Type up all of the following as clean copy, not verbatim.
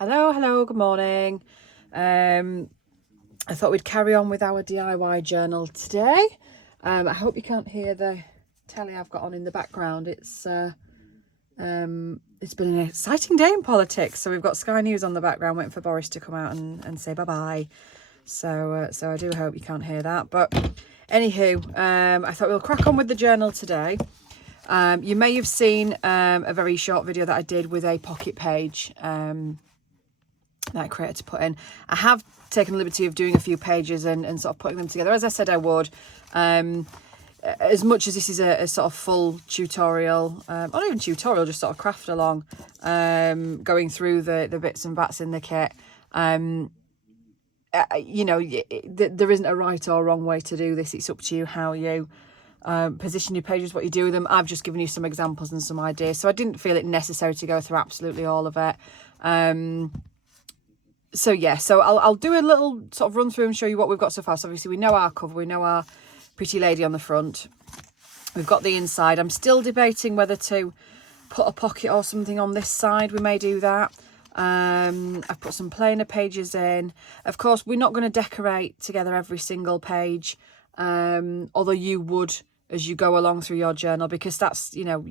Hello, good morning. I thought we'd carry on with our DIY journal today. I hope you can't hear the telly I've got on in the background. It's been an exciting day in politics. So we've got Sky News on the background waiting for Boris to come out and say bye-bye. So I do hope you can't hear that. But anywho, I thought we'll crack on with the journal today. You may have seen a very short video that I did with a pocket page that I created to put in. I have taken the liberty of doing a few pages and sort of putting them together, as I said I would. As much as this is a sort of full tutorial, or not even tutorial, just sort of craft along, going through the bits and bats in the kit. You know, there isn't a right or wrong way to do this. It's up to you how you position your pages, what you do with them. I've just given you some examples and some ideas, so I didn't feel it necessary to go through absolutely all of it. So yeah, so I'll do a little sort of run through and show you what we've got so far. So obviously we know our cover, we know our pretty lady on the front. We've got the inside. I'm still debating whether to put a pocket or something on this side. We may do that. I've put some plainer pages in. Of course, we're not going to decorate together every single page, although you would as you go along through your journal, because that's, you know,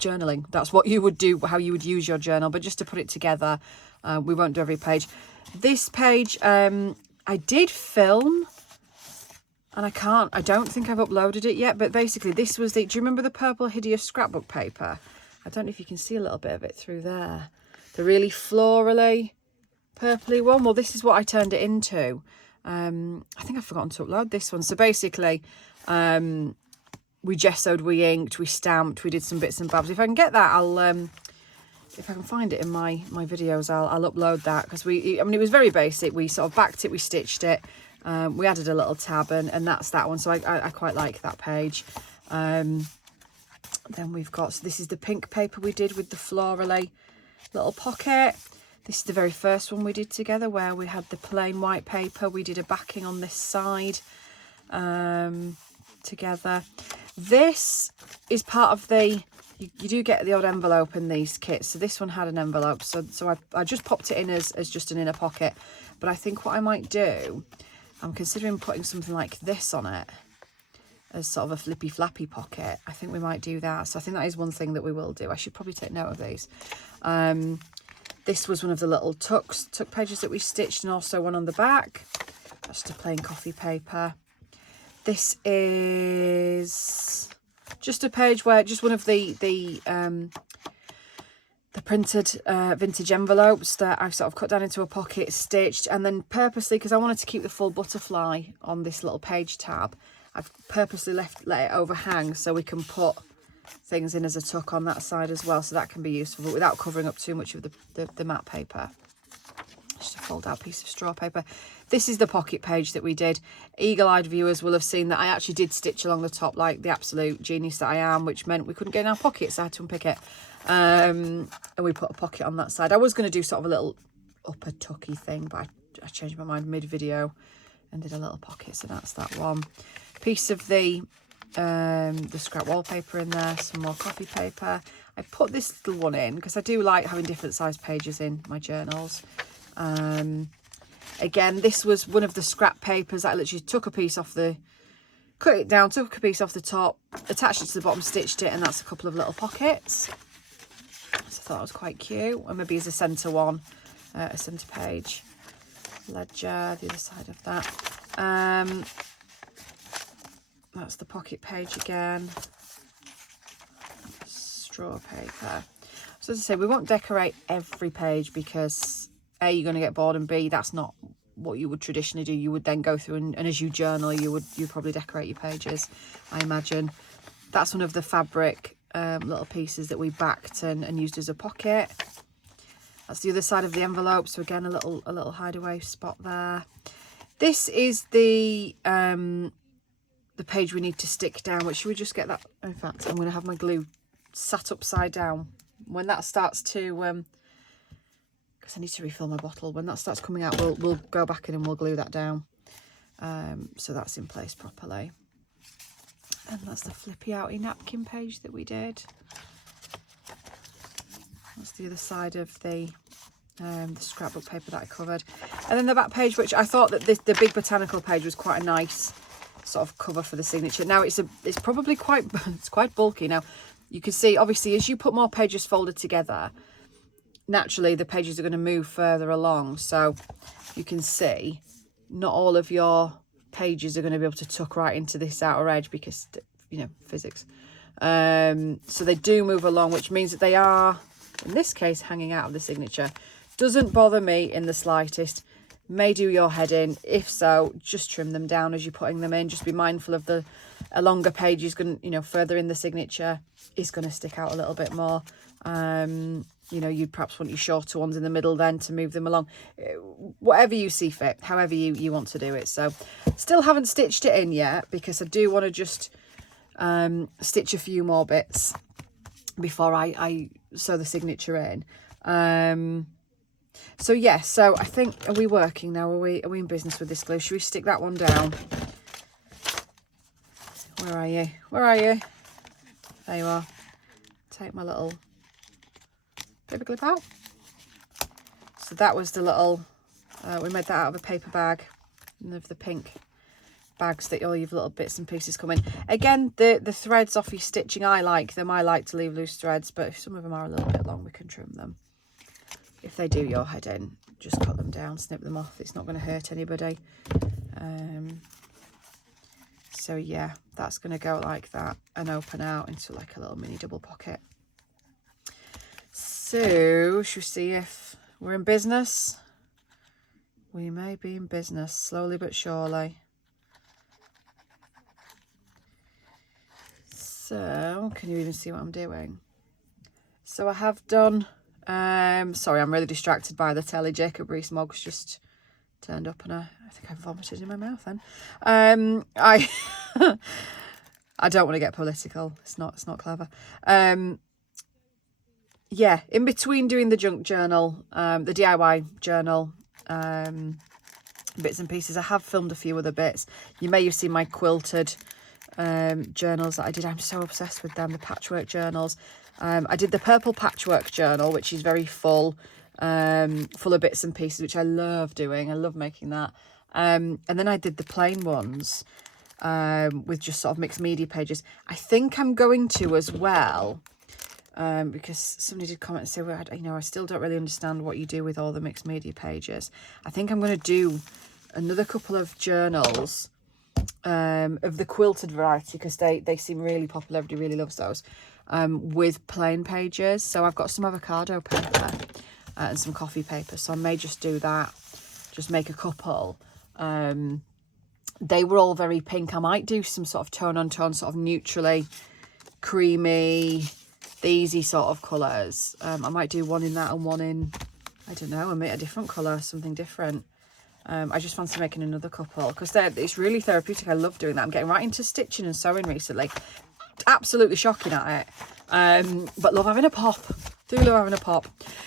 journaling. That's what you would do, how you would use your journal. But just to put it together, we won't do every page. This page, I did film, and I don't think I've uploaded it yet, but basically this was do you remember the purple hideous scrapbook paper? I don't know if you can see a little bit of it through there. The really florally purpley one. Well, this is what I turned it into. I think I've forgotten to upload this one. So basically, we gessoed, we inked, we stamped, we did some bits and bobs. If I can get that, I'll if I can find it in my videos, I'll upload that, because I mean, it was very basic. We sort of backed it, we stitched it, we added a little tab, and that's that one. So I quite like that page. Then we've got, so this is the pink paper we did with the florally little pocket. This is the very first one we did together, where we had the plain white paper. We did a backing on this side together. This is part of the, you do get the odd envelope in these kits. So this one had an envelope. So I just popped it in as just an inner pocket. But I think what I might do, I'm considering putting something like this on it as sort of a flippy flappy pocket. I think we might do that. So I think that is one thing that we will do. I should probably take note of these. This was one of the little tuck pages that we stitched, and also one on the back. That's just a plain coffee paper. This is just a page where just one of the printed vintage envelopes that I've sort of cut down into a pocket, stitched, and then purposely, because I wanted to keep the full butterfly on this little page tab, I've purposely let it overhang so we can put things in as a tuck on that side as well, so that can be useful, but without covering up too much of the matte paper. Just a fold out piece of straw paper. This is the pocket page that we did. Eagle-eyed viewers will have seen that I actually did stitch along the top like the absolute genius that I am, which meant we couldn't get in our pockets, so I had to unpick it. And we put a pocket on that side. I was going to do sort of a little upper tucky thing, but I changed my mind mid-video and did a little pocket, so that's that one. Piece of the scrap wallpaper in there, some more coffee paper. I put this little one in because I do like having different size pages in my journals. Again, this was one of the scrap papers that I literally took a piece off cut it down, took a piece off the top, attached it to the bottom, stitched it, and that's a couple of little pockets. So I thought that was quite cute. And maybe as a centre one, a centre page. Ledger, the other side of that. That's the pocket page again. Straw paper. So as I say, we won't decorate every page because A, you're going to get bored, and B, that's not what you would traditionally do. You would then go through and as you journal, you'd probably decorate your pages, I imagine. That's one of the fabric little pieces that we backed and used as a pocket. That's the other side of the envelope. So again, a little hideaway spot there. This is the page we need to stick down, which should we just get that? In fact, I'm going to have my glue sat upside down. When that starts to, because I need to refill my bottle. When that starts coming out, we'll go back in and we'll glue that down. So that's in place properly. And that's the flippy outy napkin page that we did. That's the other side of the the scrapbook paper that I covered. And then the back page, which I thought that the big botanical page was quite a nice sort of cover for the signature. Now it's probably quite, it's quite bulky. Now you can see, obviously, as you put more pages folded together, naturally the pages are going to move further along. So you can see not all of your pages are going to be able to tuck right into this outer edge because, you know, physics. So they do move along, which means that they are, in this case, hanging out of the signature. Doesn't bother me in the slightest. May do your head in. If so, just trim them down as you're putting them in. Just be mindful of a longer page is going to, you know, further in the signature is going to stick out a little bit more. You know, you'd perhaps want your shorter ones in the middle then to move them along. Whatever you see fit, however you want to do it. So still haven't stitched it in yet because I do want to just stitch a few more bits before I sew the signature in. So yeah, so I think, are we working now? Are we in business with this glue? Should we stick that one down? Where are you? Where are you? There you are. Take my little paper clip out. So that was the little, we made that out of a paper bag, and of the pink bags that all your little bits and pieces come in. Again, the threads off your stitching, I like them. I like to leave loose threads, but if some of them are a little bit long, we can trim them. If they do your head in, just cut them down, snip them off. It's not going to hurt anybody. So yeah, that's going to go like that and open out into like a little mini double pocket. So, should we see if we're in business? We may be in business, slowly but surely. So, can you even see what I'm doing? So I have done, sorry, I'm really distracted by the telly. Jacob Rees-Moggs just turned up and I think I vomited in my mouth then. I don't want to get political. It's not clever. Yeah, in between doing the junk journal, the DIY journal, bits and pieces, I have filmed a few other bits. You may have seen my quilted journals that I did. I'm so obsessed with them, the patchwork journals. I did the purple patchwork journal, which is very full of bits and pieces, which I love doing. I love making that. And then I did the plain ones with just sort of mixed media pages. I think I'm going to as well, because somebody did comment and say, well, you know, I still don't really understand what you do with all the mixed media pages. I think I'm going to do another couple of journals of the quilted variety, because they seem really popular. Everybody really loves those, with plain pages. So I've got some avocado paper and some coffee paper, so I may just do that, just make a couple. They were all very pink. I might do some sort of tone on tone, sort of neutrally creamy, thesey sort of colours. I might do one in that and one in, I don't know, a different colour, something different. I just fancy making another couple because it's really therapeutic. I love doing that. I'm getting right into stitching and sewing recently. Absolutely shocking at it. But love having a pop. Do love having a pop.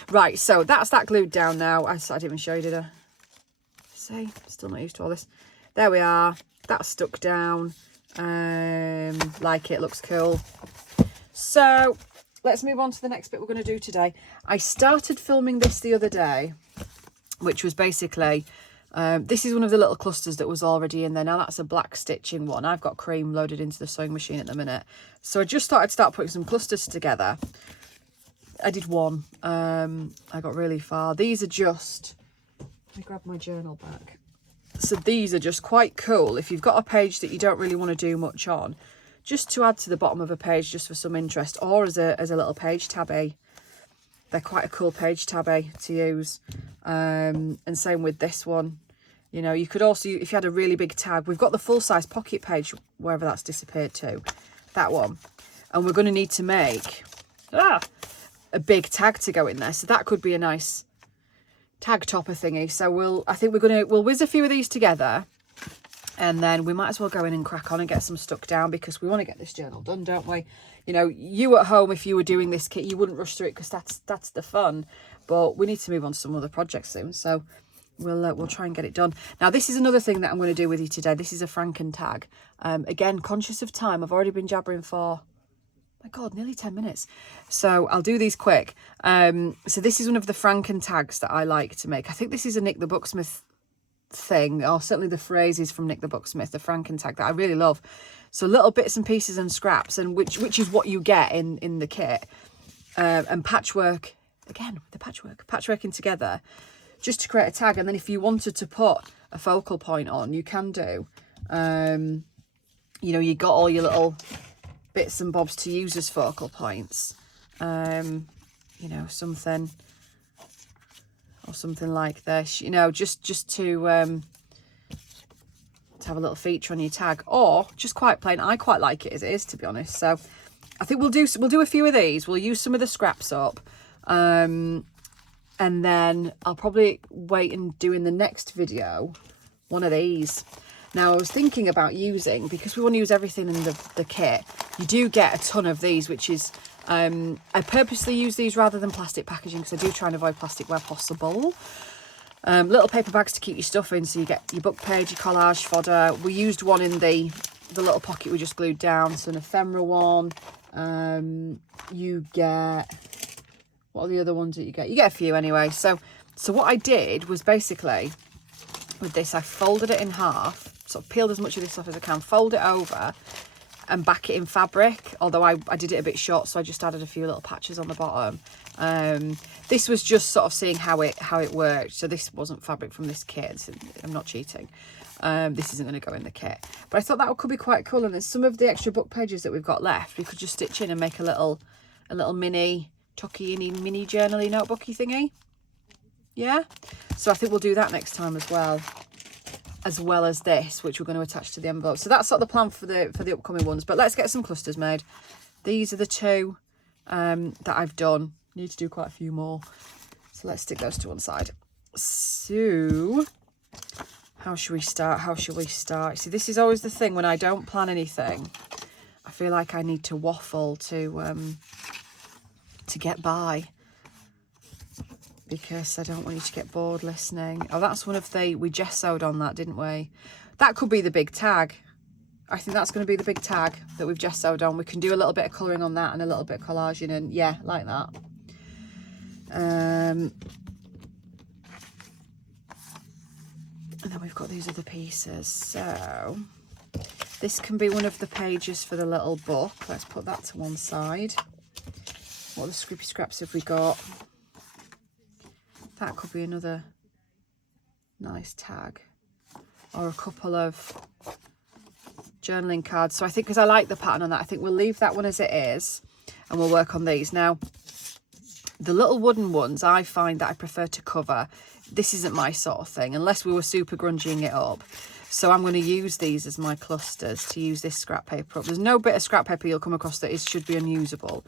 Right, so that's that glued down now. I didn't even show you, did I? See, still not used to all this. There we are. That's stuck down. Like it, looks cool. So let's move on to the next bit we're going to do today. I started filming this the other day, which was basically, this is one of the little clusters that was already in there. Now that's a black stitching one. I've got cream loaded into the sewing machine at the minute. So I just thought I'd start putting some clusters together. I did one. I got really far. These are just, let me grab my journal back. So these are just quite cool. If you've got a page that you don't really want to do much on, just to add to the bottom of a page just for some interest, or as a little page tabby. They're quite a cool page tabby to use. And same with this one. You know, you could also, if you had a really big tag, we've got the full-size pocket page, wherever that's disappeared to, that one. And we're going to need to make a big tag to go in there. So that could be a nice tag topper thingy. So we'll whiz a few of these together. And then we might as well go in and crack on and get some stuck down, because we want to get this journal done, don't we? You know, you at home, if you were doing this kit, you wouldn't rush through it because that's the fun. But we need to move on to some other projects soon. So we'll try and get it done. Now, this is another thing that I'm going to do with you today. This is a Franken tag. Again, conscious of time. I've already been jabbering for My God, nearly 10 minutes. So I'll do these quick. So this is one of the Franken tags that I like to make. I think this is a Nick the Booksmith thing, or certainly the phrase is from Nick the Booksmith, the Franken tag, that I really love. So little bits and pieces and scraps, and which is what you get in the kit. And patchwork, again, the patchworking together just to create a tag. And then if you wanted to put a focal point on, you can do. You know, you got all your little bits and bobs to use as focal points. You know, something or something like this, you know, just to have a little feature on your tag, or just quite plain. I quite like it as it is, to be honest. So I think we'll do a few of these. We'll use some of the scraps up, and then I'll probably wait and do in the next video one of these. Now I was thinking about using, because we want to use everything in the kit, you do get a ton of these, which is I purposely use these rather than plastic packaging, because I do try and avoid plastic where possible. Little paper bags to keep your stuff in, so you get your book page, your collage fodder. We used one in the little pocket we just glued down, so an ephemera one. You get, what are the other ones that you get? You get a few anyway. So what I did was basically, with this, I folded it in half, sort of peeled as much of this off as I can, fold it over and back it in fabric, although I did it a bit short, so I just added a few little patches on the bottom. This was just sort of seeing how it worked. So this wasn't fabric from this kit, so I'm not cheating. This isn't going to go in the kit, but I thought that could be quite cool. And then some of the extra book pages that we've got left, we could just stitch in and make a little mini tucky-in mini journaly notebooky thingy. Yeah, so I think we'll do that next time as well as this, which we're going to attach to the envelope. So that's sort of the plan for the upcoming ones. But let's get some clusters made. These are the two that I've done. Need to do quite a few more, so let's stick those to one side. So how should we start? See, this is always the thing when I don't plan anything. I feel like I need to waffle to get by, because I don't want you to get bored listening. Oh, that's one of we gessoed on that, didn't we? That could be the big tag. I think that's going to be the big tag that we've gessoed on. We can do a little bit of colouring on that and a little bit of collaging, and yeah, like that. And then we've got these other pieces. So this can be one of the pages for the little book. Let's put that to one side. What other scrappy scraps have we got? That could be another nice tag, or a couple of journaling cards. So I think, because I like the pattern on that, I think we'll leave that one as it is, and we'll work on these. Now, the little wooden ones, I find that I prefer to cover. This isn't my sort of thing, unless we were super grungying it up. So I'm going to use these as my clusters, to use this scrap paper up. There's no bit of scrap paper you'll come across that should be unusable.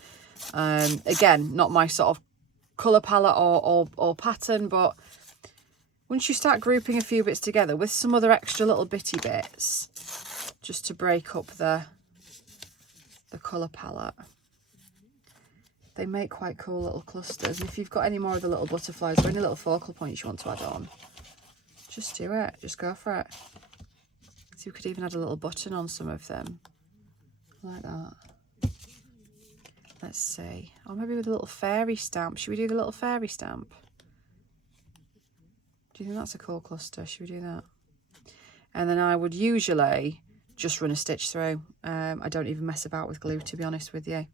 Again, not my sort of colour palette or pattern, but once you start grouping a few bits together with some other extra little bitty bits, just to break up the colour palette, they make quite cool little clusters. And if you've got any more of the little butterflies or any little focal points you want to add on, just do it, just go for it. So you could even add a little button on some of them, like that. Let's see, or maybe with a little fairy stamp. Should we do the little fairy stamp? Do you think that's a cool cluster? Should we do that? And then I would usually just run a stitch through. I don't even mess about with glue, to be honest with you.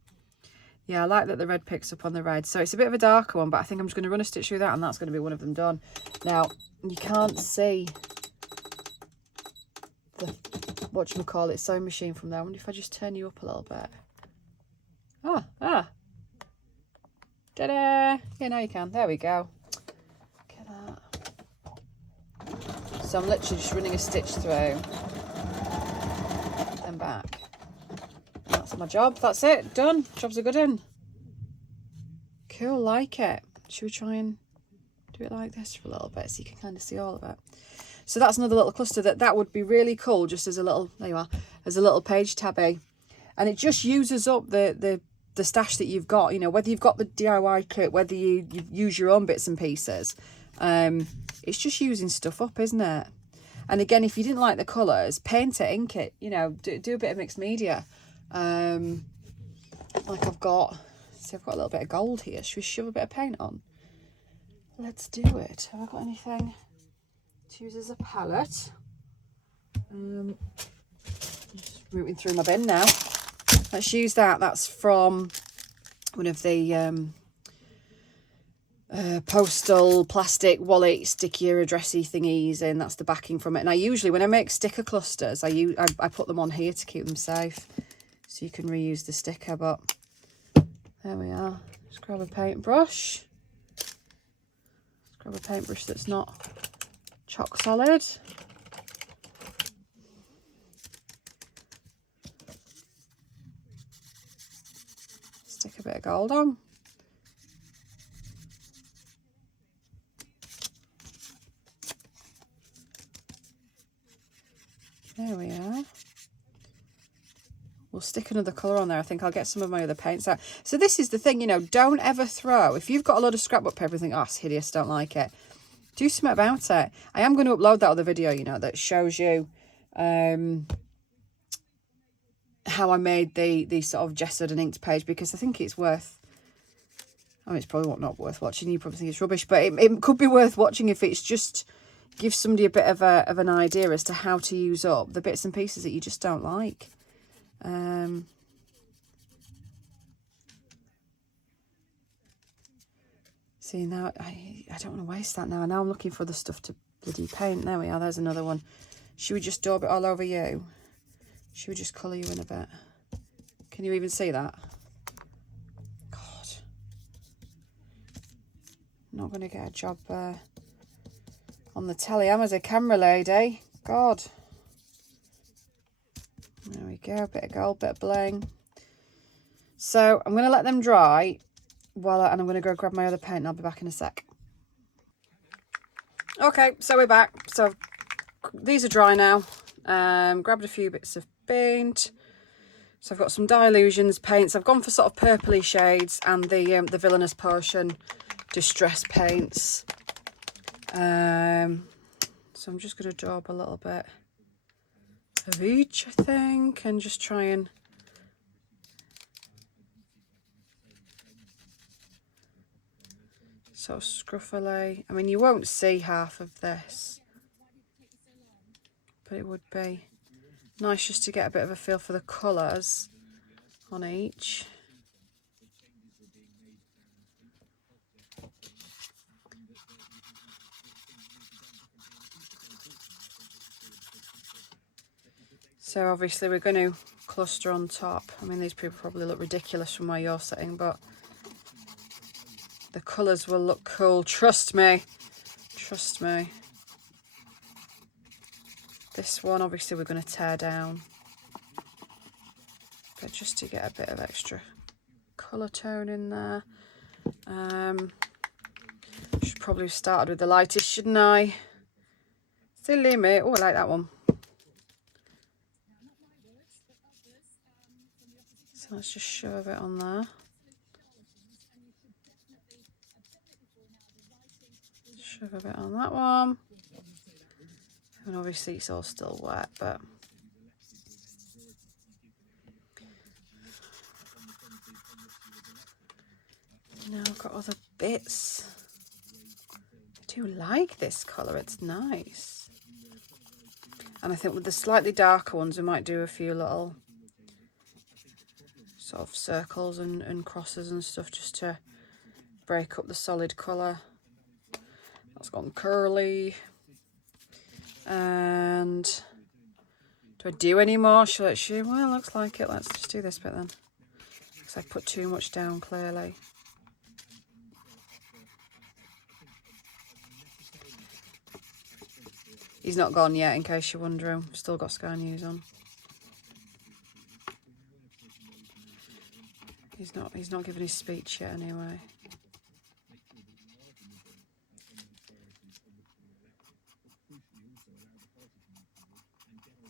Yeah, I like that the red picks up on the red. So it's a bit of a darker one, but I think I'm just going to run a stitch through that, and that's going to be one of them done. Now, you can't see the whatchamacallit sewing machine from there. I wonder if I just turn you up a little bit. Ta-da! Yeah, now you can. There we go. Look at that. So I'm literally just running a stitch through, then back. That's my job. That's it. Done. Job's a good one. Cool. Like it. Should we try and do it like this for a little bit so you can kind of see all of it? So that's another little cluster that would be really cool, just as a little, there you are, as a little page tabby. And it just uses up the stash that you've got, you know, whether you've got the DIY kit, whether you use your own bits and pieces. It's just using stuff up, isn't it? And again, if you didn't like the colours, paint it, ink it, you know, do a bit of mixed media. like I've got, see, I've got a little bit of gold here. Should we shove a bit of paint on? Let's do it. Have I got anything to use as a palette? Just rooting through my bin now. Let's use that. That's from one of the postal plastic wallet stickier addressy thingies, and that's the backing from it. And I usually, when I make sticker clusters, I put them on here to keep them safe, so you can reuse the sticker. But there we are. Just grab a paintbrush. Grab a paintbrush that's not chock solid. Stick a bit of gold on. There we are. We'll stick another colour on there. I think I'll get some of my other paints out. So this is the thing, you know, don't ever throw. If you've got a lot of scrapbook paper and think, oh, it's hideous, don't like it, do something about it. I am going to upload that other video, you know, that shows you how I made the sort of gessoed and inked page, because I think it's worth, I mean, it's probably not worth watching. You probably think it's rubbish, but it could be worth watching if it's just gives somebody a bit of an idea as to how to use up the bits and pieces that you just don't like. See, now I don't want to waste that now. Now I'm looking for the stuff to bloody paint. There we are. There's another one. Should we just daub it all over you? Should we just colour you in a bit? Can you even see that? God. Not going to get a job on the telly. I'm as a camera lady. God. There we go. A bit of gold, bit of bling. So I'm going to let them dry and I'm going to go grab my other paint and I'll be back in a sec. Okay, so we're back. So these are dry now. Grabbed a few bits of paint. So I've got some Dilutions paints. I've gone for sort of purpley shades and the Villainous Potion distress paints. So I'm just going to daub a little bit of each, I think, and just try and sort of scruffily. I mean, you won't see half of this, but it would be nice just to get a bit of a feel for the colours on each. So obviously we're going to cluster on top. I mean, these people probably look ridiculous from where you're sitting, but the colours will look cool. Trust me. Trust me. This one, obviously, we're going to tear down. But just to get a bit of extra colour tone in there. Should probably have started with the lightest, shouldn't I? Silly me. Oh, I like that one. So let's just shove a bit on there. Shove a bit on that one. And obviously it's all still wet, but now I've got other bits. I do like this colour, it's nice. And I think with the slightly darker ones we might do a few little sort of circles and crosses and stuff just to break up the solid colour. That's gone curly. And do I do any more? Well, it looks like it. Let's just do this bit then, because I put too much down clearly. He's not gone yet, in case you're wondering. Still got Sky News on. He's not given his speech yet anyway.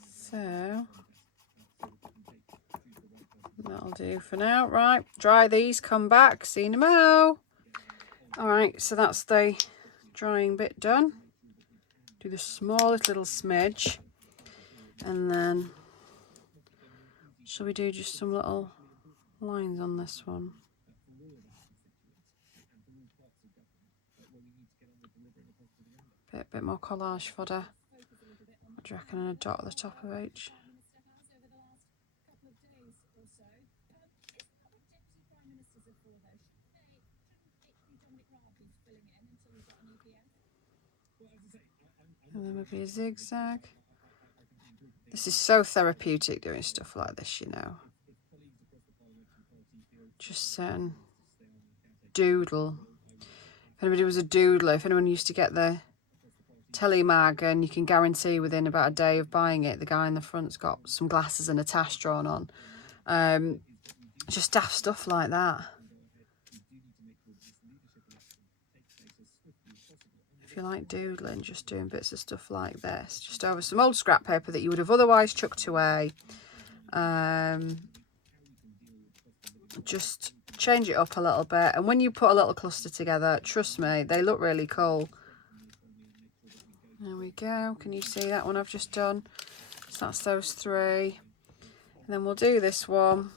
So that'll do for now. Right, dry these, come back, see you in a mo. Alright, so that's the drying bit done. Do the smallest little smidge, and then shall we do just some little lines on this one. Bit more collage fodder. What do you reckon? And a dot at the top of each. And then maybe a zigzag. This is so therapeutic doing stuff like this, you know. Just doodle. If anybody was a doodler, if anyone used to get the telly mag, and you can guarantee within about a day of buying it, the guy in the front's got some glasses and a tash drawn on. Just daft stuff like that. If you like doodling, just doing bits of stuff like this, just over some old scrap paper that you would have otherwise chucked away. Just change it up a little bit, and when you put a little cluster together, trust me, they look really cool. There we go. Can you see that one I've just done? So that's those three. And then we'll do this one.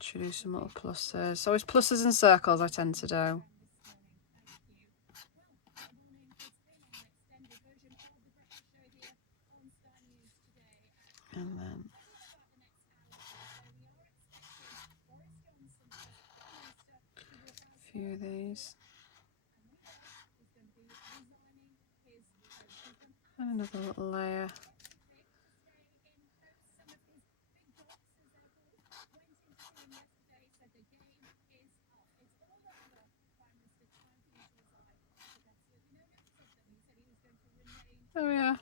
Should do some little pluses. So it's pluses and circles I tend to do. And then a few of these. And another little layer. Oh yeah.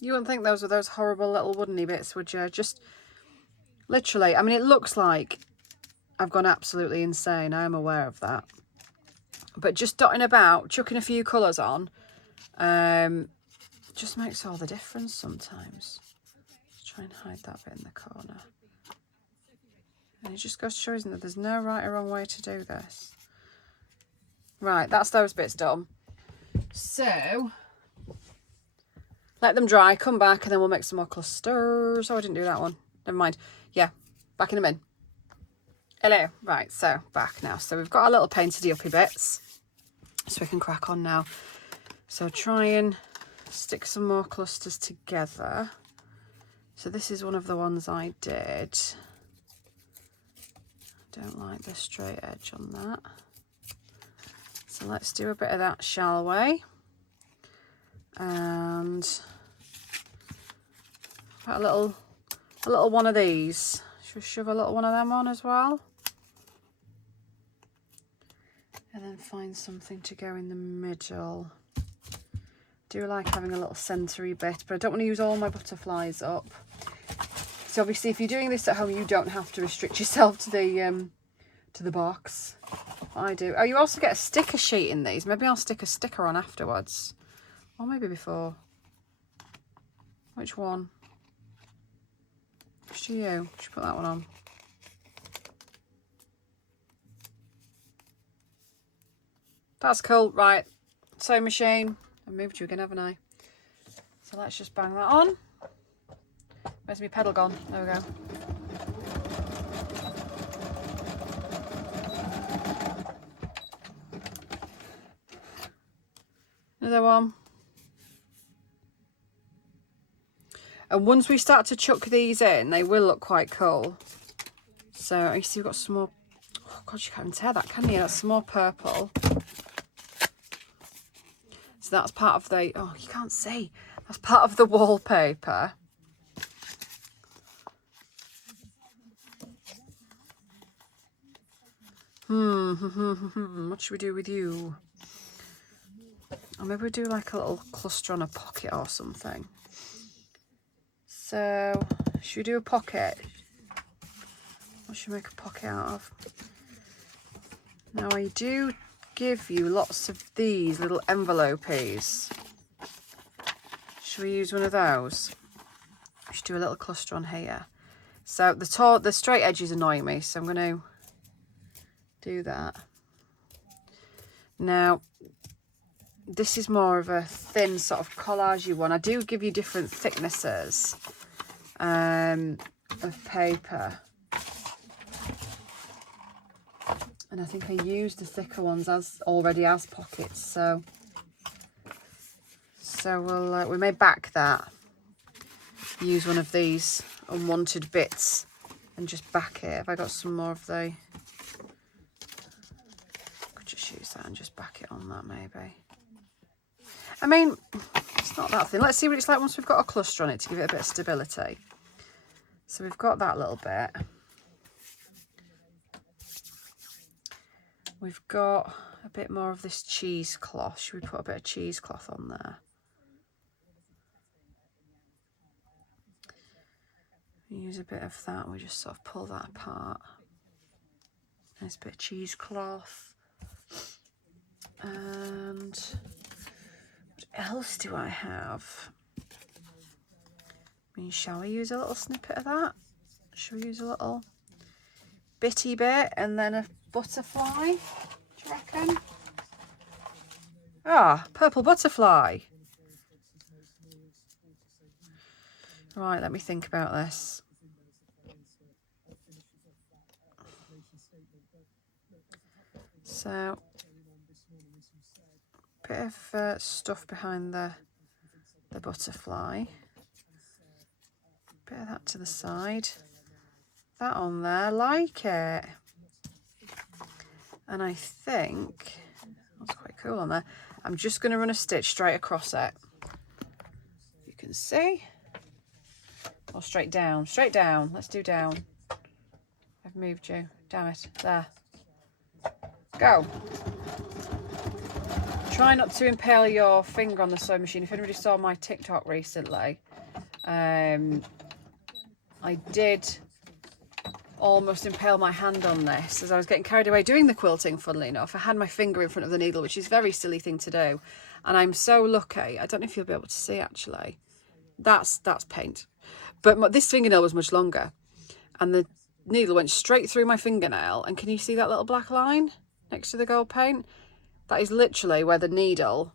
You wouldn't think those were those horrible little woodeny bits, would you? Just literally, I mean, it looks like I've gone absolutely insane. I am aware of that. But just dotting about, chucking a few colours on, just makes all the difference sometimes. Just try and hide that bit in the corner. And it just goes to show, isn't it? There's no right or wrong way to do this. Right, that's those bits done. So let them dry, come back, and then we'll make some more clusters. Oh, I didn't do that one. Never mind. Yeah, back in a minute. Hello. Right, so back now. So we've got our little painted uppy bits. So we can crack on now. So try and stick some more clusters together. So this is one of the ones I did. Don't like the straight edge on that. So let's do a bit of that, shall we? And a little one of these. Should we shove a little one of them on as well? And then find something to go in the middle. Do like having a little centery bit, but I don't want to use all my butterflies up. So obviously, if you're doing this at home, you don't have to restrict yourself to the box. I do. Oh, you also get a sticker sheet in these. Maybe I'll stick a sticker on afterwards. Or maybe before. Which one? Which do you? Should put that one on. That's cool. Right. Sewing machine. I moved you again, haven't I? So let's just bang that on. Where's my pedal gone? There we go. Another one. And once we start to chuck these in, they will look quite cool. So you see we've got some more, oh God, you can't even tear that, can you? That's some more purple. So that's part of the, oh, you can't see. That's part of the wallpaper. What should we do with you? Or maybe we do like a little cluster on a pocket or something. So, should we do a pocket? What should we make a pocket out of? Now I do give you lots of these little envelopes. Should we use one of those? We should do a little cluster on here. So the straight edges annoy me, so I'm going to do that. Now, this is more of a thin sort of collage-y one. I do give you different thicknesses of paper. And I think I used the thicker ones already as pockets, so we may back that. Use one of these unwanted bits and just back it. Have I got some more of the... Could just use that and just back it on that maybe. I mean, it's not that thin. Let's see what it's like once we've got a cluster on it to give it a bit of stability. So we've got that little bit. We've got a bit more of this cheesecloth. Should we put a bit of cheesecloth on there? Use a bit of that. We just sort of pull that apart. Nice bit of cheesecloth. And what else do I have? I mean, shall we use a little snippet of that? Shall we use a little bitty bit and then a butterfly? Do you reckon? Ah, purple butterfly. Right, let me think about this. So, bit of stuff behind the butterfly. Bit of that to the side. That on there, like it. And I think that's quite cool on there. I'm just going to run a stitch straight across it. You can see. Or straight down. Straight down. Let's do down. I've moved you. Damn it. There. Go. Try not to impale your finger on the sewing machine. If anybody saw my TikTok recently, I did almost impale my hand on this as I was getting carried away doing the quilting, funnily enough. I had my finger in front of the needle, which is a very silly thing to do. And I'm so lucky. I don't know if you'll be able to see actually. That's paint. But this fingernail was much longer. And the needle went straight through my fingernail. And can you see that little black line next to the gold paint? That is literally where the needle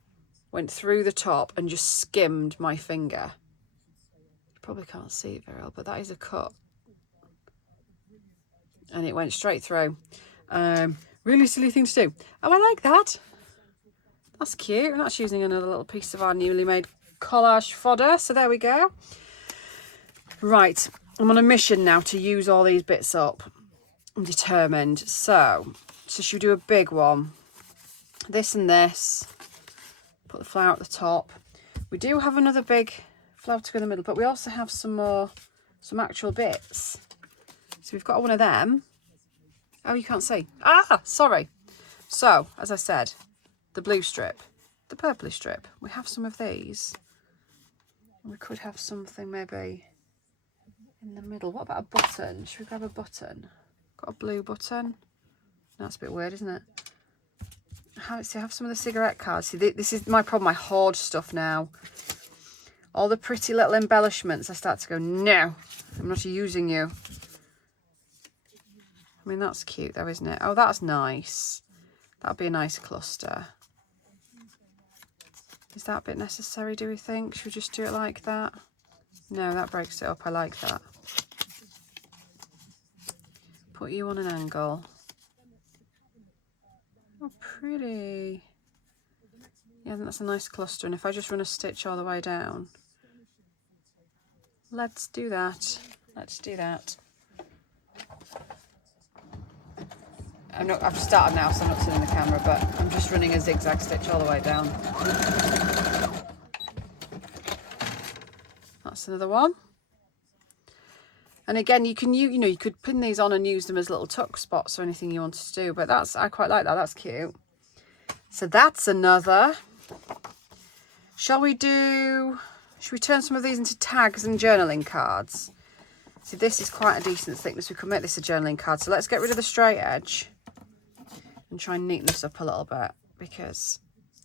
went through the top and just skimmed my finger. You probably can't see it very well, but that is a cut. And it went straight through. Really silly thing to do. Oh, I like that. That's cute. And that's using another little piece of our newly made collage fodder. So there we go. Right. I'm on a mission now to use all these bits up. I'm determined. So should we do a big one? This and this. Put the flower at the top. We do have another big flower to go in the middle, but we also have some actual bits. So we've got one of them. Oh, you can't see. Ah, sorry. So, as I said, the blue strip, the purpley strip. We have some of these. We could have something maybe in the middle. What about a button? Should we grab a button? Got a blue button. That's a bit weird, isn't it? I have some of the cigarette cards. See, this is my problem. I hoard stuff now. All the pretty little embellishments, I start to go, no, I'm not using you. I mean, that's cute though, isn't it? Oh, that's nice. That'll be a nice cluster. Is that a bit necessary, do we think? Should we just do it like that? No, that breaks it up. I like that. Put you on an angle. Oh, pretty. Yeah, I think that's a nice cluster. And if I just run a stitch all the way down. Let's do that. Let's do that. I've started now, so I'm not seeing the camera, but I'm just running a zigzag stitch all the way down. That's another one. And again, you could pin these on and use them as little tuck spots or anything you wanted to do, but I quite like that. That's cute. So that's another. Should we turn some of these into tags and journaling cards? See, this is quite a decent thickness. We could make this a journaling card. So let's get rid of the straight edge and try and neaten this up a little bit because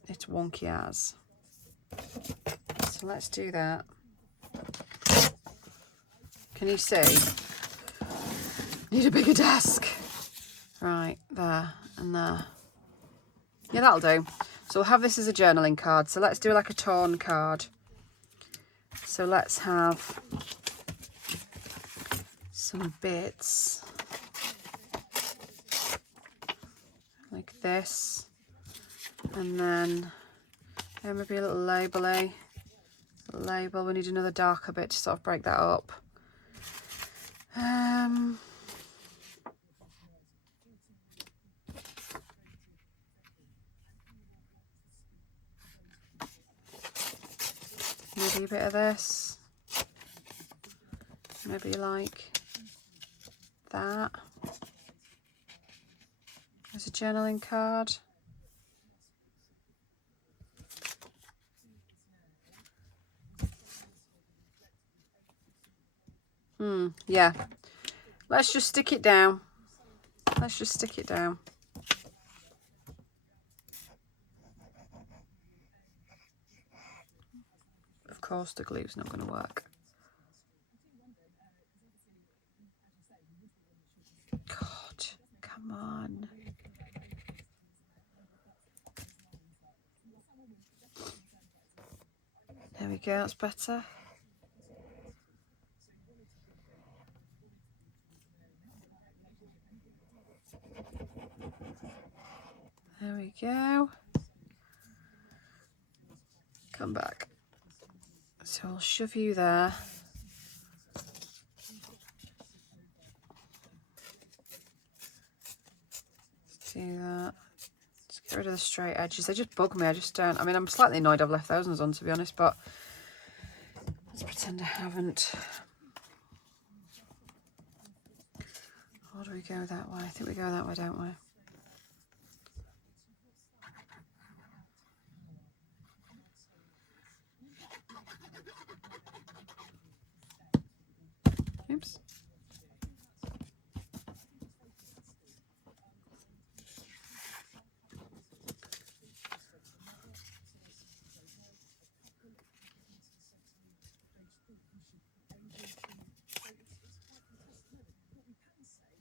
it's wonky as. So let's do that. Can you see? Need a bigger desk. Right, there and there. Yeah, that'll do. So we'll have this as a journaling card. So let's do like a torn card. So let's have some bits like this, and then maybe a little label-y. Label. We need another darker bit to sort of break that up. Maybe a bit of this. Maybe like that. There's a journaling card. Yeah. Let's just stick it down. Let's just stick it down. Of course, the glue's not going to work. God, come on. There we go, that's better. There we go. Come back. So I'll shove you there. Let's do that. Let's get rid of the straight edges. They just bug me. I just don't. I mean, I'm slightly annoyed I've left those ones on, to be honest, but let's pretend I haven't. Or do we go that way? I think we go that way, don't we? Oops.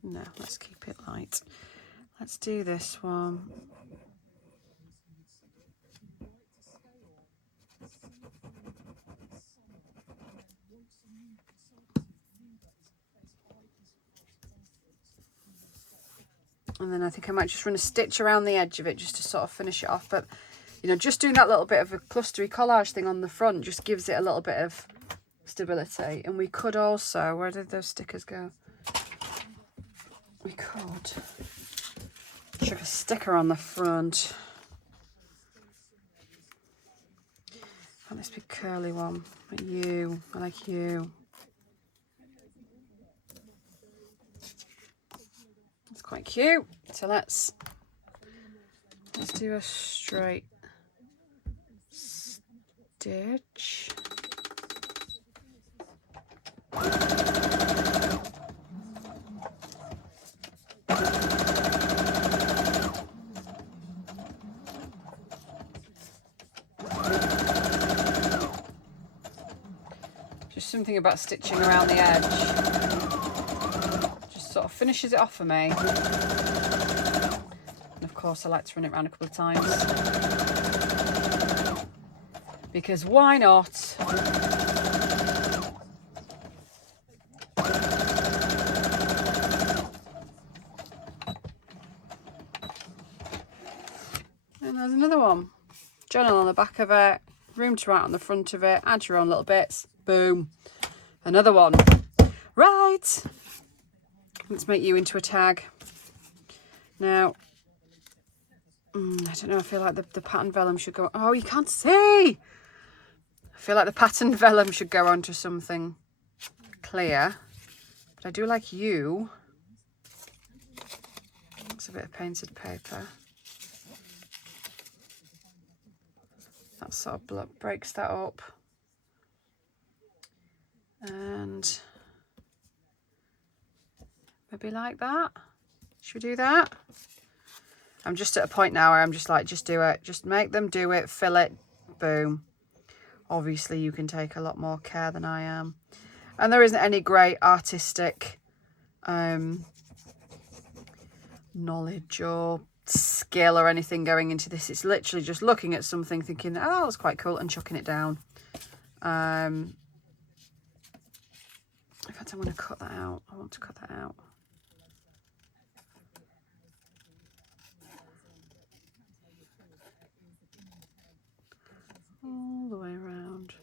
No, let's keep it light. Let's do this one. And then I think I might just run a stitch around the edge of it just to sort of finish it off. But, you know, just doing that little bit of a clustery collage thing on the front just gives it a little bit of stability. And we could also, where did those stickers go? We could chuck a sticker on the front. Oh, this big curly one. Like you. I like you. It's quite cute. So let's do a straight stitch. Just something about stitching around the edge. Just sort of finishes it off for me. And of course I like to run it around a couple of times. Because why not? And there's another one. Journal on the back of it. Room to write on the front of it. Add your own little bits. Boom. Another one. Right. Let's make you into a tag. Now, I don't know. I feel like the pattern vellum should go... Oh, you can't see! I feel like the pattern vellum should go onto something clear. But I do like you. It's a bit of painted paper. That sort of breaks that up. And maybe like that. Should we do that? I'm just at a point now where I'm just like, just do it. Just make them do it, fill it, boom. Obviously, you can take a lot more care than I am. And there isn't any great artistic knowledge or skill or anything going into this. It's literally just looking at something, thinking, oh, that's quite cool, and chucking it down. In fact, I'm going to cut that out. I want to cut that out. All the way around.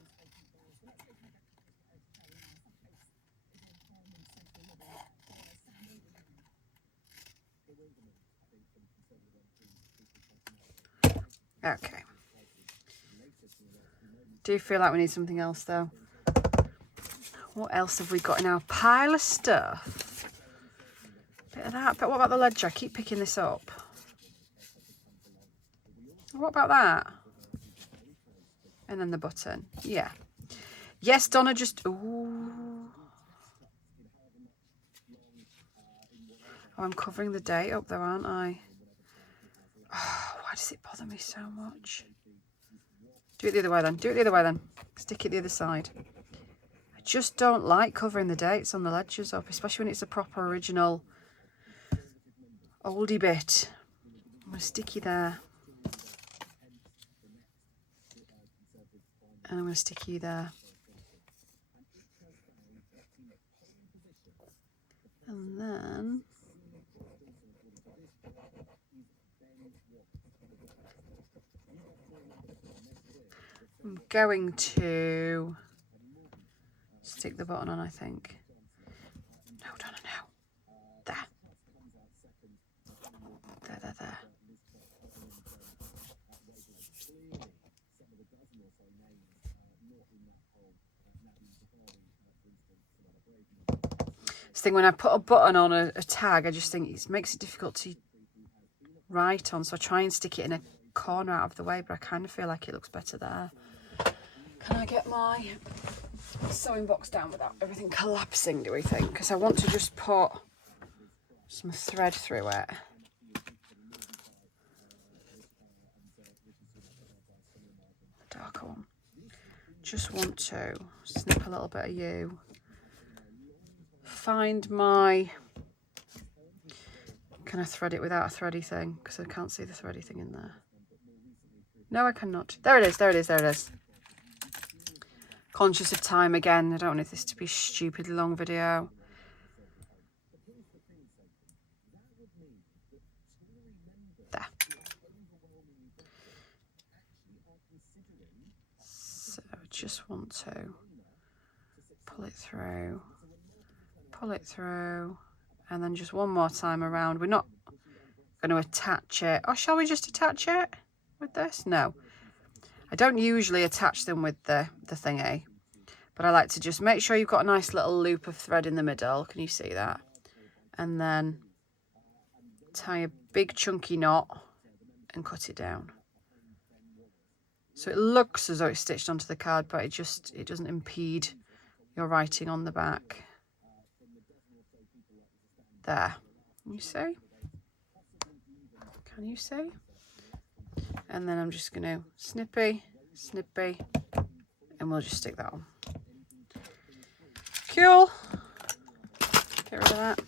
Okay. Do feel like we need something else though. What else have we got in our pile of stuff? Bit of that. But what about the ledger? I keep picking this up. What about that? And then the button. Yeah. Yes, Donna, just... Ooh. Oh, I'm covering the date up there, aren't I? Oh, why does it bother me so much? Do it the other way then. Do it the other way then. Stick it the other side. I just don't like covering the dates on the ledgers up, especially when it's a proper original oldie bit. I'm going to stick you there. And I'm going to stick you there. And then... I'm going to stick the button on, I think. No, Donna, no. There. There. This thing, when I put a button on a tag, I just think it makes it difficult to write on. So I try and stick it in a corner out of the way, but I kind of feel like it looks better there. Can I get my sewing box down without everything collapsing, do we think? Because I want to just put some thread through it. The darker one. Just want to snip a little bit of you. Find my... Can I thread it without a thready thing? Because I can't see the thready thing in there. No, I cannot. There it is, there it is, there it is. Conscious of time again. I don't want this to be a stupid long video. There. So I just want to pull it through, and then just one more time around. We're not going to attach it. Or shall we just attach it with this? No. I don't usually attach them with the thingy, but I like to just make sure you've got a nice little loop of thread in the middle. Can you see that? And then tie a big chunky knot and cut it down. So it looks as though it's stitched onto the card, but it doesn't impede your writing on the back. There. Can you see? Can you see? And then I'm just going to snippy, and we'll just stick that on. Cool. Get rid of that.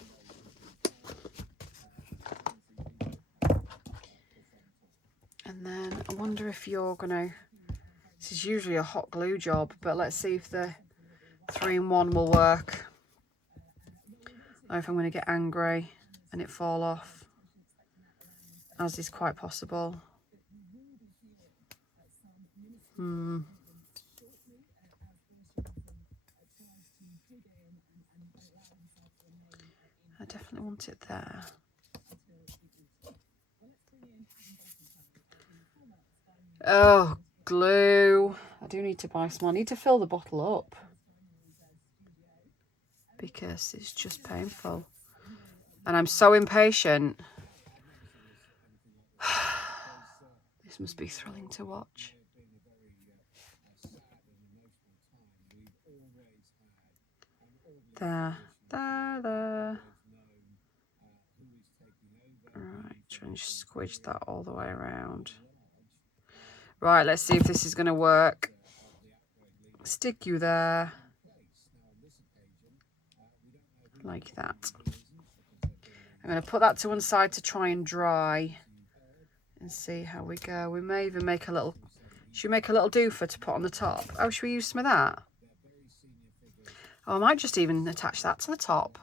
And then I wonder if you're going to... This is usually a hot glue job, but let's see if the 3-in-1 will work. Or if I'm going to get angry and it fall off, as is quite possible. I definitely want it there. Oh, glue. I do need to buy some. I need to fill the bottle up because it's just painful. And I'm so impatient. This must be thrilling to watch. There. Right, try and just squidge that all the way around. Right, let's see if this is going to work. Stick you there. Like that. I'm going to put that to one side to try and dry. and see how we go. We may even make a little, should we make a little doofer to put on the top? Oh, should we use some of that? Oh, I might just even attach that to the top.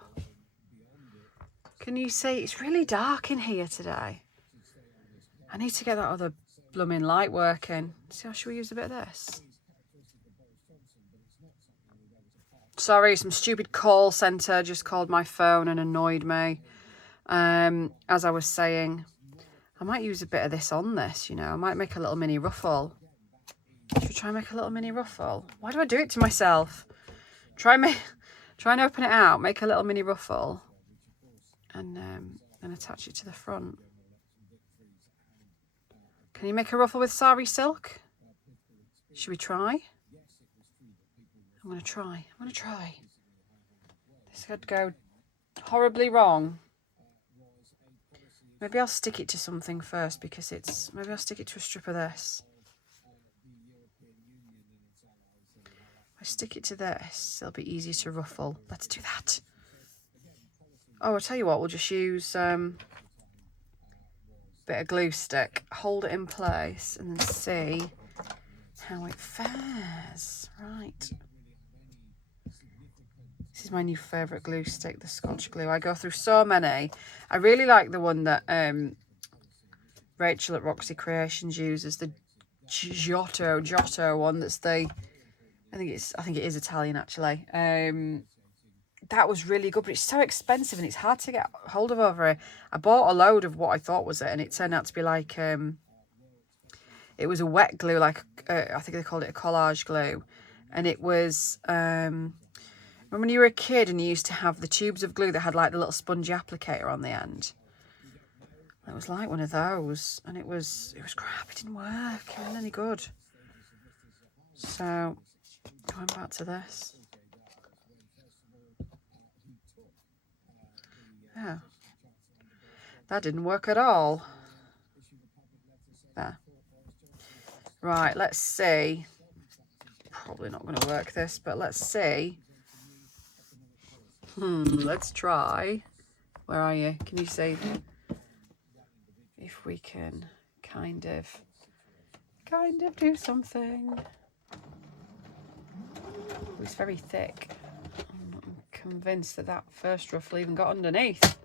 Can you see? It's really dark in here today. I need to get that other blooming light working. See, how should we use a bit of this? Sorry, some stupid call centre just called my phone and annoyed me. As I was saying, I might use a bit of this on this, you know. I might make a little mini ruffle. Should we try and make a little mini ruffle? Why do I do it to myself? Try and open it out, make a little mini ruffle, and attach it to the front. Can you make a ruffle with sari silk? Should we try? I'm going to try. This could go horribly wrong. Maybe I'll stick it to something first because it's... Maybe I'll stick it to a strip of this. If I stick it to this, it'll be easier to ruffle. Let's do that. Oh, I'll tell you what, we'll just use a bit of glue stick. Hold it in place and then see how it fares. Right. This is my new favourite glue stick, the Scotch glue. I go through so many. I really like the one that Rachel at Roxy Creations uses, the Giotto one. That's the, I think it is Italian actually. That was really good, but it's so expensive and it's hard to get hold of over here. I bought a load of what I thought was it, and it turned out to be like it was a wet glue, like I think they called it a collage glue, and it was. Remember when you were a kid and you used to have the tubes of glue that had like the little spongy applicator on the end? It was like one of those, and it was crap. It didn't work. It wasn't any good. So going back to this. Yeah, that didn't work at all. There. Right, let's see. Probably not going to work this, but let's see. Let's try. Where are you? Can you see if we can kind of do something? It's very thick. I'm not convinced that first ruffle even got underneath.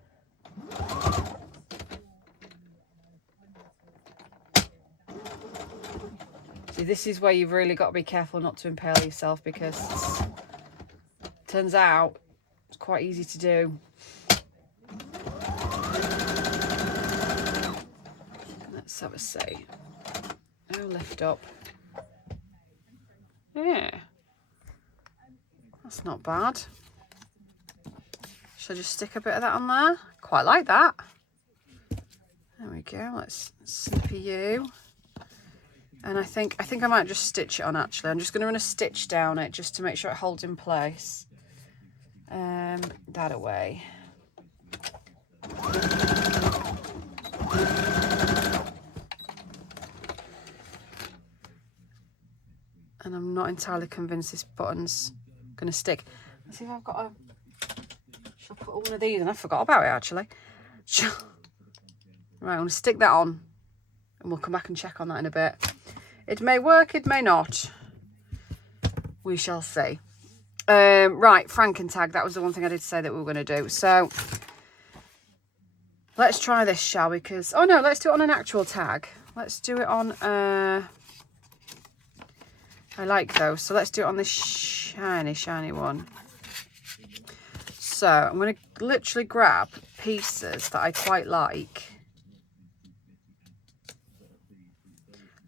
See, this is where you've really got to be careful not to impale yourself, because it turns out it's quite easy to do. Let's have a see. Oh, lift up. Yeah. That's not bad. Shall I just stick a bit of that on there? Quite like that. There we go. Let's snippy you. And I think I might just stitch it on actually. I'm just going to run a stitch down it just to make sure it holds in place. That away. And I'm not entirely convinced this button's going to stick. Let's see if I've got a... Shall I put one of these? And I forgot about it actually. Right, I'm going to stick that on. And we'll come back and check on that in a bit. It may work, it may not. We shall see. Right, Frankentag. That was the one thing I did say that we were going to do. So, let's try this, shall we? Because, oh no, let's do it on an actual tag. Let's do it on... I like those. So, let's do it on this shiny one. So, I'm going to literally grab pieces that I quite like.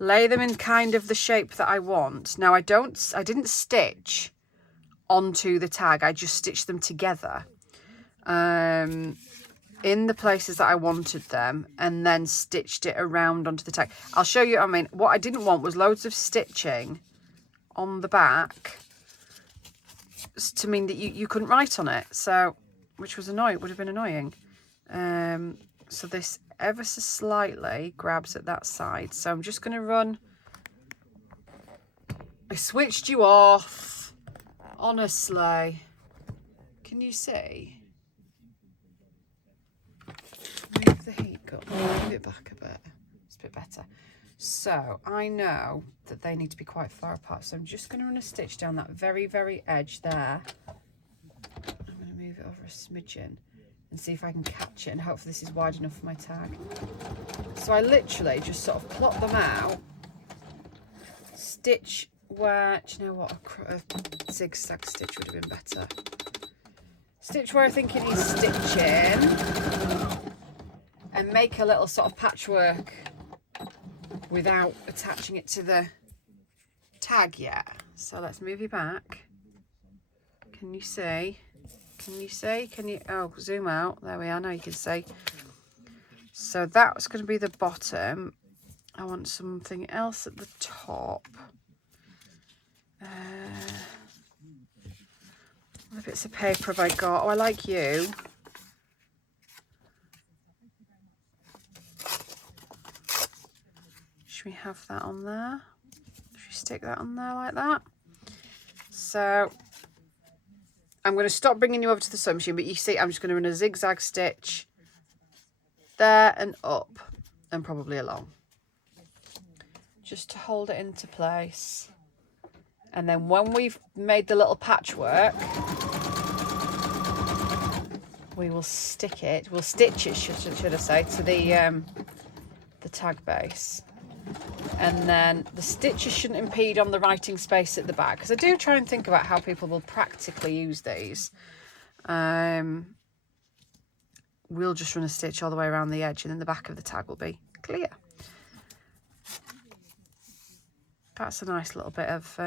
Lay them in kind of the shape that I want. Now, I didn't stitch onto the tag. I just stitched them together in the places that I wanted them, and then stitched it around onto the tag. I'll show you. I mean, what I didn't want was loads of stitching on the back to mean that you couldn't write on it. So, which was annoying. Would have been annoying. So this ever so slightly grabs at that side. So I'm just going to run. I switched you off. Honestly. Can you see? Move the heat gun. Move it back a bit. It's a bit better. So I know that they need to be quite far apart, so I'm just going to run a stitch down that very, very edge there. I'm going to move it over a smidgen and see if I can catch it, and hopefully this is wide enough for my tag. So I literally just sort of plot them out, stitch where, do you know what, a zigzag stitch would have been better. Stitch where I think it needs stitching, and make a little sort of patchwork without attaching it to the tag yet. So let's move you back. Can you see? Can you see? Can you? Oh, zoom out. There we are. Now you can see. So that's going to be the bottom. I want something else at the top. What bits of paper have I got? Oh, I like you. Should we have that on there? Should we stick that on there like that? So I'm going to stop bringing you over to the sewing machine, but you see I'm just going to run a zigzag stitch there and up and probably along, just to hold it into place. And then when we've made the little patchwork, we will stick it, we'll stitch it, should I say, to the tag base. And then the stitches shouldn't impede on the writing space at the back, because I do try and think about how people will practically use these. We'll just run a stitch all the way around the edge, and then the back of the tag will be clear. That's a nice little bit of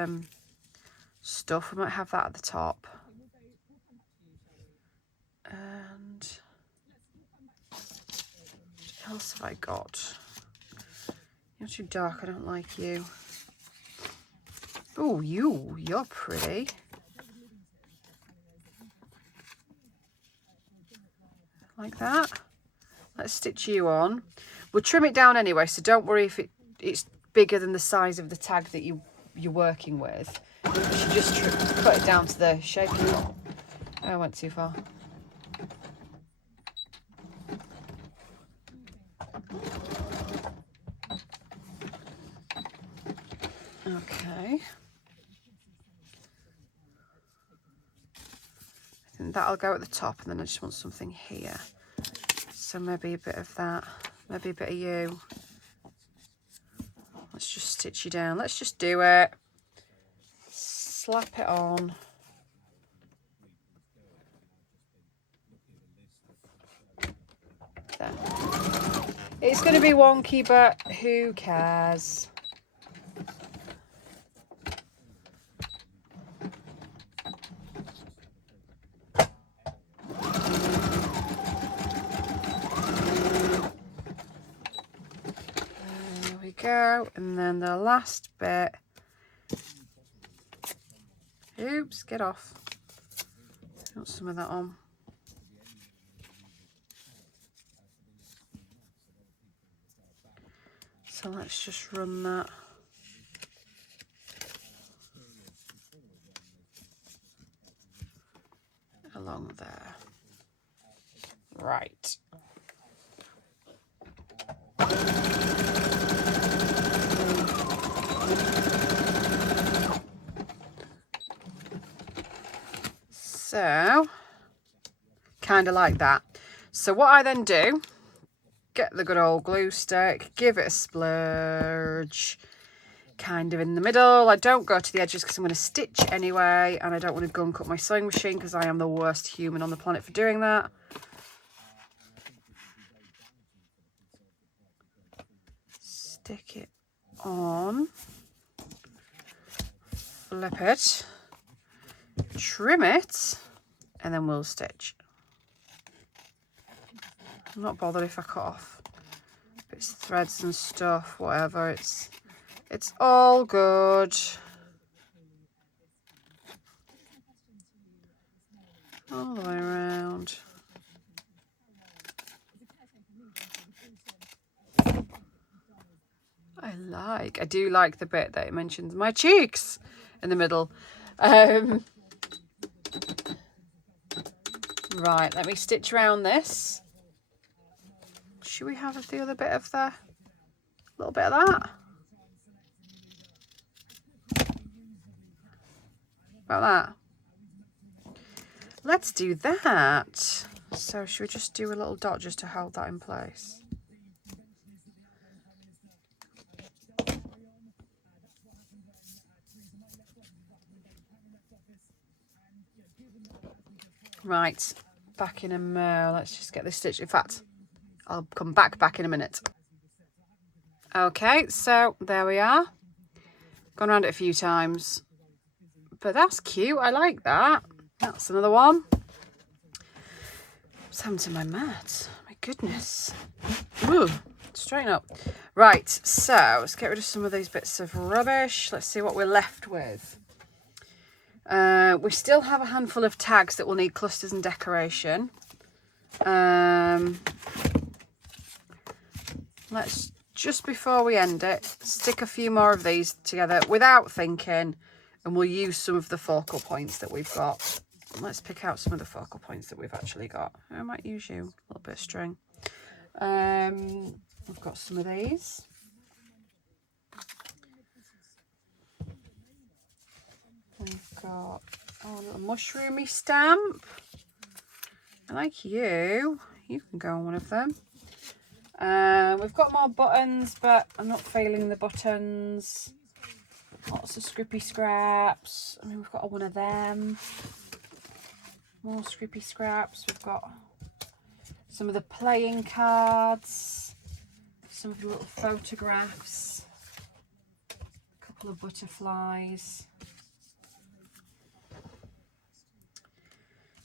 stuff. We might have that at the top. And what else have I got? You're too dark, I don't like you. Oh, you're pretty. Like that. Let's stitch you on. We'll trim it down anyway, so don't worry if it's bigger than the size of the tag that you're working with. You should just cut it down to the shape you want. Oh, I went too far. Okay. I think that'll go at the top, and then I just want something here. So maybe a bit of that, maybe a bit of you. Let's just stitch you down. Let's just do it. Slap it on. There. It's going to be wonky, but who cares? There we go. And then the last bit. Oops, get off. Got some of that on. So let's just run that along there. Right. So, kind of like that. So what I then do, get the good old glue stick, give it a splurge, kind of in the middle. I don't go to the edges because I'm going to stitch anyway, and I don't want to gunk up my sewing machine because I am the worst human on the planet for doing that. Stick it on, flip it, trim it, and then we'll stitch. I'm not bothered if I cut off bits of threads and stuff, whatever, it's all good. All the way around. I do like the bit that it mentions my cheeks in the middle. Right, let me stitch around this. Should we have the other bit of the A little bit of that. About that. Let's do that. So should we just do a little dot just to hold that in place? Right, back in a mo. Let's just get this stitch. In fact, I'll come back in a minute. Okay, so there we are. Gone around it a few times. But that's cute. I like that. That's another one. What's happened to my mat? My goodness. Ooh, straighten up. Right, so let's get rid of some of these bits of rubbish. Let's see what we're left with. We still have a handful of tags that will need clusters and decoration. Let's, just before we end it, stick a few more of these together without thinking, and we'll use some of the focal points that we've got. Let's pick out some of the focal points that we've actually got. I might use you, a little bit of string. We've got some of these. We've got a little mushroomy stamp. I like you. You can go on one of them. We've got more buttons, but I'm not feeling the buttons. Lots of scrippy scraps. I mean, we've got one of them. More scrippy scraps. We've got some of the playing cards. Some of the little photographs. A couple of butterflies.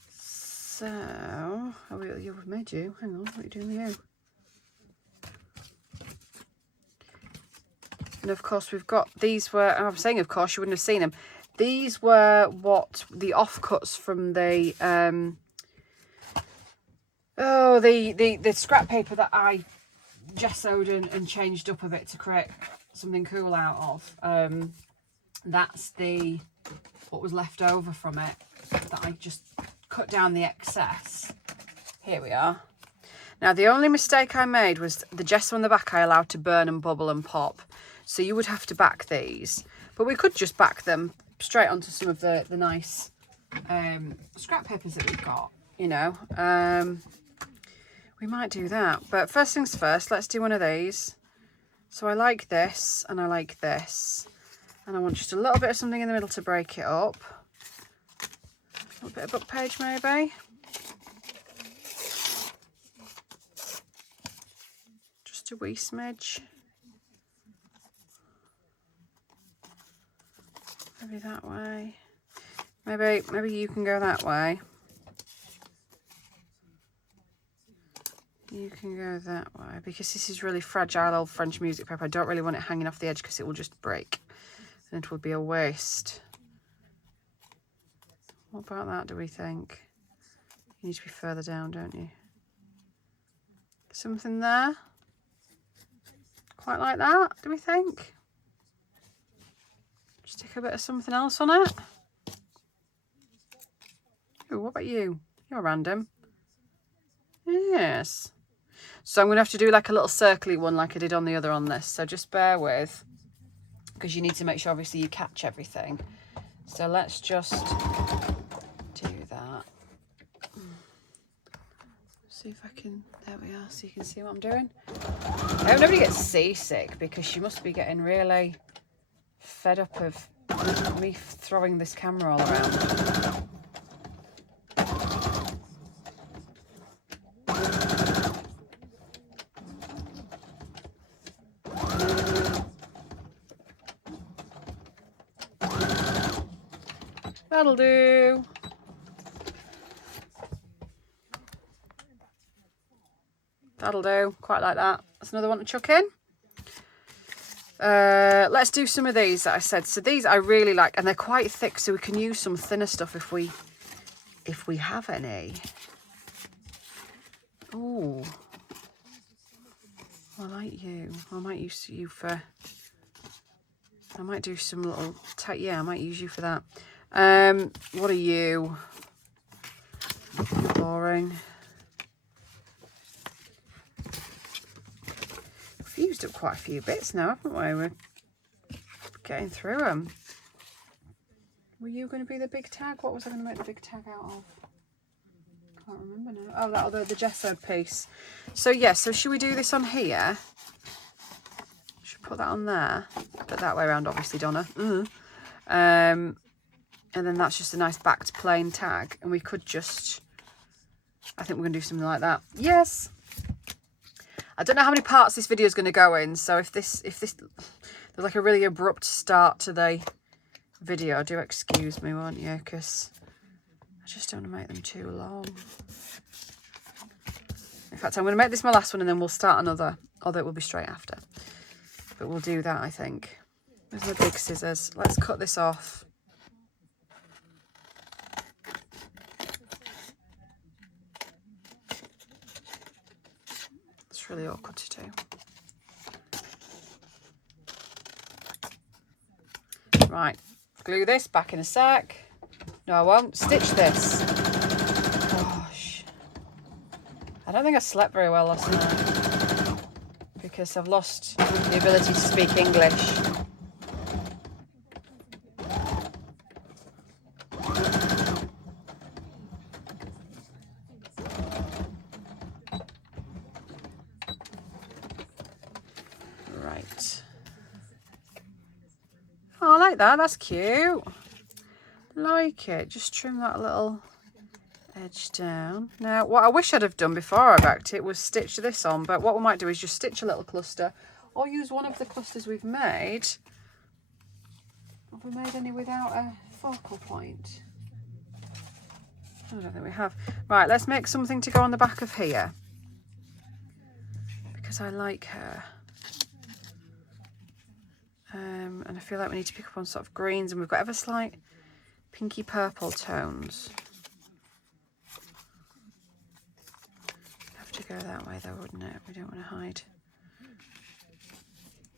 So, you've made you. Hang on, what are you doing with you? And of course we've got, these were, I'm saying of course you wouldn't have seen them. These were what the offcuts from the the scrap paper that I gessoed and changed up a bit to create something cool out of. That's what was left over from it that I just cut down the excess. Here we are. Now the only mistake I made was the gesso on the back I allowed to burn and bubble and pop. So you would have to back these, but we could just back them straight onto some of the nice scrap papers that we've got, you know. We might do that, but first things first, let's do one of these. So I like this and I like this, and I want just a little bit of something in the middle to break it up. A little bit of book page maybe. Just a wee smidge. Maybe that way. Maybe you can go that way. You can go that way, because this is really fragile old French music paper. I don't really want it hanging off the edge because it will just break and it would be a waste. What about that, do we think? You need to be further down, don't you? Something there? Quite like that, do we think? Stick a bit of something else on it. Ooh, what about you? You're random. Yes. So I'm going to have to do like a little circly one like I did on the other on this. So just bear with, because you need to make sure obviously you catch everything. So let's just do that. See if I can, there we are, so you can see what I'm doing. I hope nobody gets seasick, because she must be getting really fed up of me throwing this camera all around. That'll do. That'll do. Quite like that. That's another one to chuck in. Let's do some of these that I said. So these I really like, and they're quite thick, so we can use some thinner stuff if we have any. Ooh, I like you. I might use you for, I might do some little yeah, I might use you for that. What are you? Boring. used up quite a few bits now, haven't we? We're getting through them. Were you going to be the big tag? What was I going to make the big tag out of? Can't remember now. Oh, that'll the gessoed piece. So yeah, so should we do this on here? Should put that on there. But that way around, obviously, Donna. And then that's just a nice backed plain tag. And we could just, I think we're going to do something like that. Yes. I don't know how many parts this video is going to go in. So if this, there's like a really abrupt start to the video, do excuse me, won't you? Because I just don't want to make them too long. In fact, I'm going to make this my last one and then we'll start another. Although it will be straight after. But we'll do that, I think. Where's my big scissors? Let's cut this off. It's really awkward to do. Right, glue this back in a sec. No, I won't. Stitch this. Gosh. I don't think I slept very well last night because I've lost the ability to speak English. Right. Oh, I like that. That's cute. Like it. Just trim that little edge down. Now, what I wish I'd have done before I backed it was stitch this on, but what we might do is just stitch a little cluster or use one of the clusters we've made. Have we made any without a focal point? I don't think we have. Right, let's make something to go on the back of here because I like her. And I feel like we need to pick up on sort of greens, and we've got ever slight pinky purple tones. Have to go that way though, wouldn't it? We don't want to hide.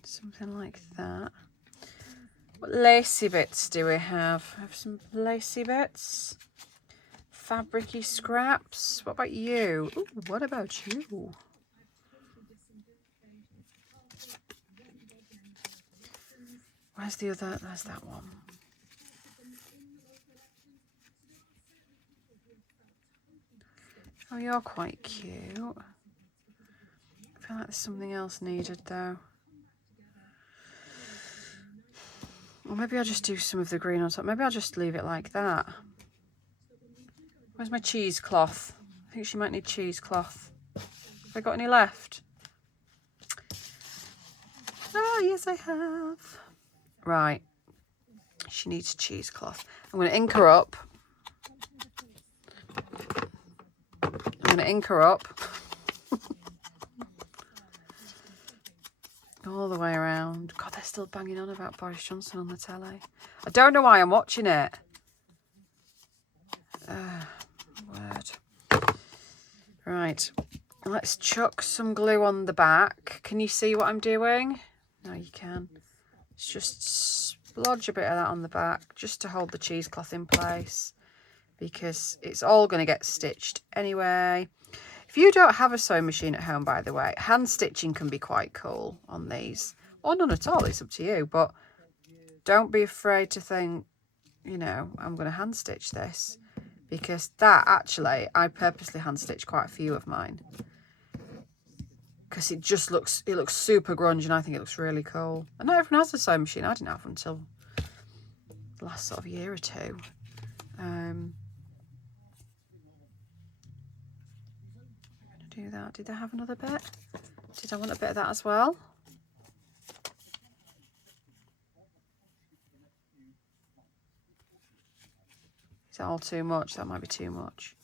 Something like that. What lacy bits do we have? I have some lacy bits. Fabric-y scraps. What about you? Ooh, what about you? Where's the other? There's that one. Oh, you're quite cute. I feel like there's something else needed though. Or maybe I'll just do some of the green on top. Maybe I'll just leave it like that. Where's my cheesecloth? I think she might need cheesecloth. Have I got any left? Ah, yes I have. Right. She needs cheesecloth. I'm going to ink her up. I'm going to ink her up. All the way around. God, they're still banging on about Boris Johnson on the telly. I don't know why I'm watching it. Word. Right. Let's chuck some glue on the back. Can you see what I'm doing? No, you can. Let's just splodge a bit of that on the back just to hold the cheesecloth in place because it's all going to get stitched anyway. If you don't have a sewing machine at home, by the way, hand stitching can be quite cool on these. Or none at all, it's up to you. But don't be afraid to think, you know, I'm going to hand stitch this. Because that, actually, I purposely hand stitched quite a few of mine. Because it just looks, super grunge and I think it looks really cool. And not everyone has a sewing machine. I didn't have one until the last sort of year or two. Do that. Did I have another bit? Did I want a bit of that as well? Is that all too much? That might be too much.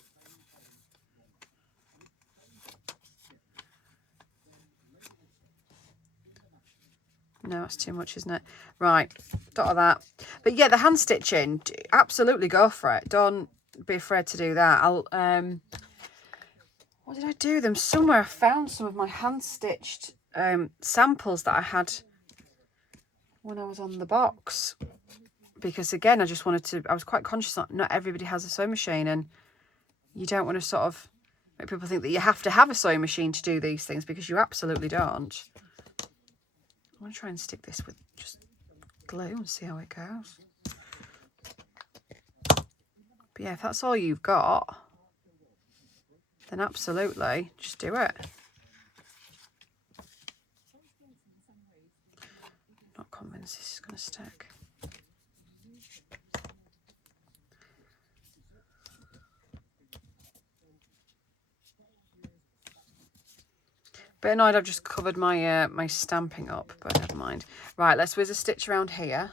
No, that's too much, isn't it? Right, dot of that. But yeah, the hand stitching, absolutely go for it. Don't be afraid to do that. I'll what did I do them? Somewhere I found some of my hand-stitched samples that I had when I was on the box. Because again, I just wanted to, I was quite conscious that not everybody has a sewing machine and you don't want to sort of make people think that you have to have a sewing machine to do these things because you absolutely don't. I'm going to try and stick this with just glue and see how it goes. But yeah, if that's all you've got, then absolutely just do it. Not convinced this is going to stick. Bit annoyed I've just covered my my stamping up, but never mind. Right, let's whiz a stitch around here.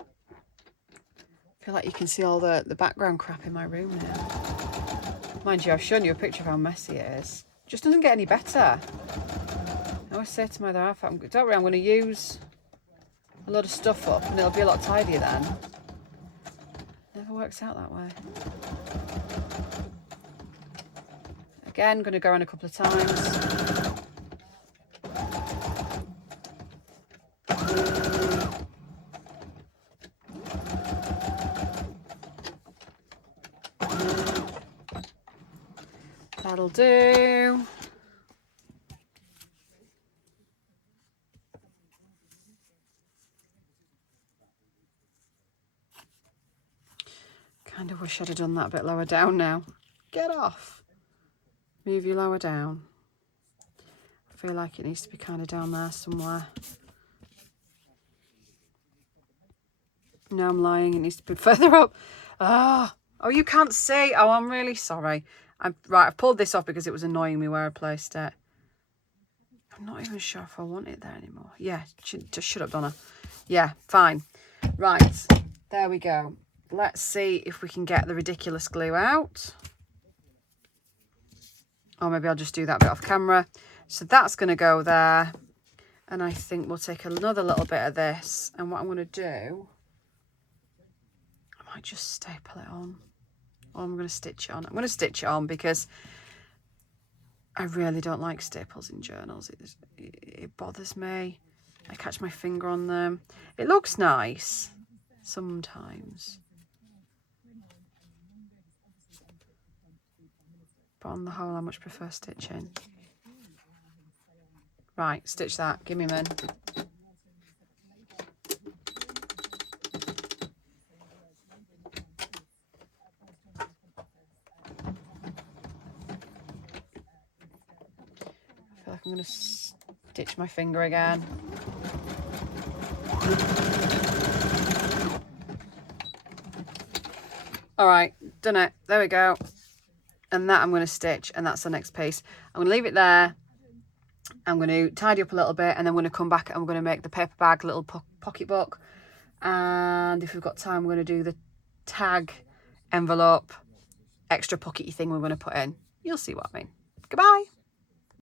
I feel like you can see all the background crap in my room now. Mind you, I've shown you a picture of how messy it is. It just doesn't get any better. I always say to my other half, don't worry, I'm going to use a lot of stuff up and it'll be a lot tidier then. Never works out that way. Again, going to go around a couple of times. That'll do. Kind of wish I'd have done that a bit lower down now. Get off. Move you lower down. I feel like it needs to be kind of down there somewhere. No, I'm lying. It needs to be further up. Ah. Oh, you can't see. Oh, I'm really sorry. I've pulled this off because it was annoying me where I placed it. I'm not even sure if I want it there anymore. Yeah, just shut up, Donna. Yeah, fine. Right, there we go. Let's see if we can get the ridiculous glue out. Or maybe I'll just do that bit off camera. So that's going to go there. And I think we'll take another little bit of this. And what I'm going to do, I might just staple it on. Or I'm going to stitch it on. I'm going to stitch it on because I really don't like staples in journals. It bothers me. I catch my finger on them. It looks nice sometimes. But on the whole, I much prefer stitching. Right, stitch that. Give me a minute. I feel like I'm going to stitch my finger again. All right, done it. There we go. And that I'm going to stitch, and that's the next piece. I'm going to leave it there. I'm going to tidy up a little bit, and then I'm going to come back and I'm going to make the paper bag little pocket book. And if we've got time, we're going to do the tag envelope extra pockety thing we're going to put in. You'll see what I mean. Goodbye.